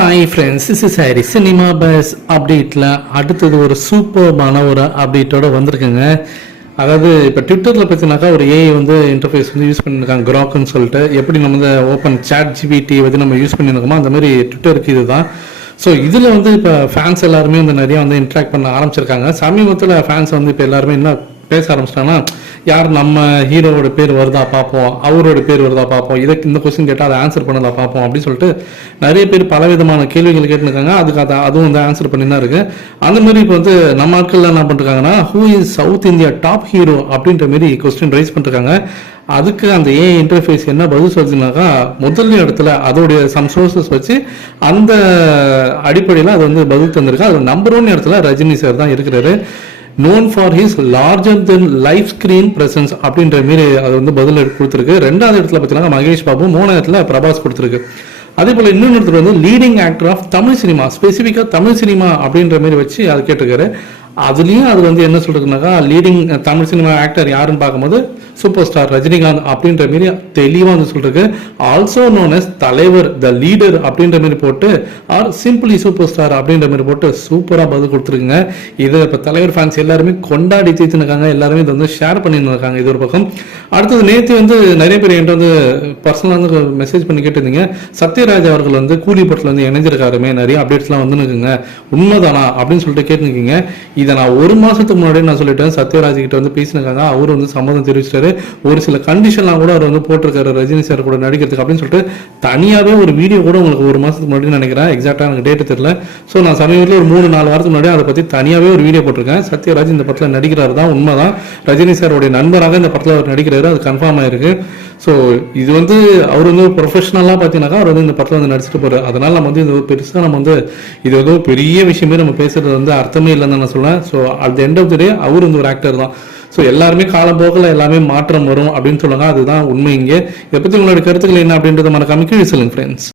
Hi friends is is Hari cinema buzz அப்டேட்டில் அடுத்தது ஒரு சூப்பர்மான ஒரு அப்டேட்டோட வந்திருக்குங்க. அதாவது இப்போ ட்விட்டரில் பார்த்தீங்கன்னாக்கா ஒரு ஏஐ வந்து இன்டர்ஃபேஸ் வந்து யூஸ் பண்ணியிருக்காங்க க்ராக்குன்னு சொல்லிட்டு. எப்படி நம்ம வந்து ஓப்பன் சேட் ஜிபிடி வந்து நம்ம யூஸ் பண்ணியிருக்கோமோ அந்த மாதிரி ட்விட்டருக்கு இதுதான். ஸோ இதில் வந்து இப்போ ஃபேன்ஸ் எல்லாருமே வந்து நிறைய வந்து இன்ட்ராக்ட் பண்ண ஆரம்பிச்சிருக்காங்க. சமீபத்தில் ஃபேன்ஸ் வந்து இப்போ எல்லாருமே என்ன பேச ஆரம்பிச்சிட்டாங்கன்னா யார் நம்ம ஹீரோவோட பேர் வருதா பார்ப்போம் அவரோட பேர் வருதா பார்ப்போம் இதுக்கு இந்த கொஸ்டின் கேட்டால் அதை ஆன்சர் பண்ணதா பார்ப்போம் அப்படின்னு சொல்லிட்டு நிறைய பேர் பலவிதமான கேள்விகள் கேட்டுருக்காங்க. அதுக்கு அதை அதுவும் வந்து ஆன்சர் பண்ணி தான் இருக்கு. அந்த மாதிரி இப்போ வந்து நம்ம ஆட்கள்ல என்ன பண்ணிருக்காங்கன்னா who is south India top hero அப்படின்ற மாதிரி கொஸ்டின் ரைஸ் பண்ணிருக்காங்க அதுக்கு அந்த ஏ இன்டர்ஃபேஸ் என்ன பதில் சொல்லுச்சுனாக்கா முதல் இடத்துல அதோடைய சம் சோர்சஸ் வச்சு அந்த அடிப்படையில் அது வந்து பதில் தந்திருக்கு. அது நம்பர் ஒன் இடத்துல ரஜினி சார் தான் இருக்கிறாரு. Known for his larger than life screen presence அப்படின்ற மாரி அது வந்து பதில் கொடுத்துருக்கு. ரெண்டாவது இடத்துல பார்த்தீங்கன்னா மகேஷ் பாபு மூணாவது இடத்துல பிரபாஸ் கொடுத்துருக்கு. அதே போல் இன்னொன்று இடத்துல வந்து leading actor of Tamil cinema ஸ்பெசிஃபிக்காக தமிழ் சினிமா அப்படின்ற மாதிரி வச்சு அது கேட்டிருக்காரு. அதுலேயும் அது வந்து என்ன சொல்றதுனாக்கா லீடிங் தமிழ் சினிமா ஆக்டர் யாருன்னு பார்க்கும்போது சூப்பர் ஸ்டார் ரஜினிகாந்த் அப்படின்ற மாரி தெளிவாக வந்து சொல்லிருக்கு ஆல்சோ நோன் எஸ் தலைவர் த லீடர் அப்படின்ற மாதிரி போட்டு ஆர் சிம்பிளி சூப்பர் ஸ்டார் அப்படின்ற மாதிரி போட்டு சூப்பராக பதில் கொடுத்துருக்குங்க. இதை இப்போ தலைவர் ஃபேன்ஸ் எல்லாருமே கொண்டாடி தீர்த்துனுக்காங்க எல்லாருமே இதை வந்து ஷேர் பண்ணிட்டு இருக்காங்க இது ஒரு பக்கம். அடுத்தது நேற்று வந்து நிறைய பேர் என்கிட்ட வந்து பர்சனலாக வந்து மெசேஜ் பண்ணி கேட்டிருந்தீங்க. சத்யராஜ் அவர்கள் வந்து கூலி பட்டில் வந்து இணைஞ்சிருக்காருமே நிறைய அப்டேட்ஸ்லாம் வந்து இருக்குங்க உண்மைதானா அப்படின்னு சொல்லிட்டு கேட்டுருக்கீங்க. இதை நான் ஒரு மாதத்துக்கு முன்னாடியே நான் சொல்லிட்டேன். சத்யராஜ் கிட்ட வந்து பேசினாங்க அவர் வந்து சம்மதம் தெரிவிச்சிட்டாரு. ஒரு சில கண்டிஷன்லாம் கூட அவர் வந்து போட்டிருக்காரு. ரஜினி சார் கூட நடிக்கிறதுக்கு அப்படின்னு சொல்லிட்டு தனியாகவே ஒரு வீடியோ கூட உங்களுக்கு ஒரு மாதத்துக்கு முன்னாடி நினைக்கிறேன். எக்ஸாக்டாக எனக்கு டேட்டு தெரியல. ஸோ நான் சமீபத்தில் ஒரு மூணு நாலு வாரத்துக்கு முன்னாடி அதை பற்றி தனியாகவே ஒரு வீடியோ போட்டிருக்கேன். சத்யராஜ் இந்த படத்தில் நடிக்கிறார் தான் உண்மைதான். ரஜினி சாருடைய நண்பராக இந்த படத்தில் அவர் நடிக்கிறாரு. அது கன்ஃபார்ம் ஆயிருக்கு. ஸோ இது வந்து அவர் வந்து ப்ரொஃபஷனலாக பார்த்தீங்கன்னாக்கா அவர் வந்து இந்த படத்தில் வந்து நடிச்சிட்டு போகிறார் அதனால் நம்ம வந்து இது பெருசாக நம்ம வந்து இது வந்து பெரிய விஷயமே நம்ம பேசுறது வந்து அர்த்தமே இல்லைன்னு நான் சொல்லுவேன் so at end of the day அவர் வந்து ஒரு ஆக்டர் தான். ஸோ எல்லாருமே காலப்போக்கில் எல்லாமே மாற்றம் வரும் அப்படின்னு சொல்லுவாங்க. அதுதான் உண்மை இங்கே. இதை பற்றி உங்களோட கருத்துக்கள் என்ன அப்படின்றத மறக்காம கீழே சொல்லுங்க ஃப்ரெண்ட்ஸ்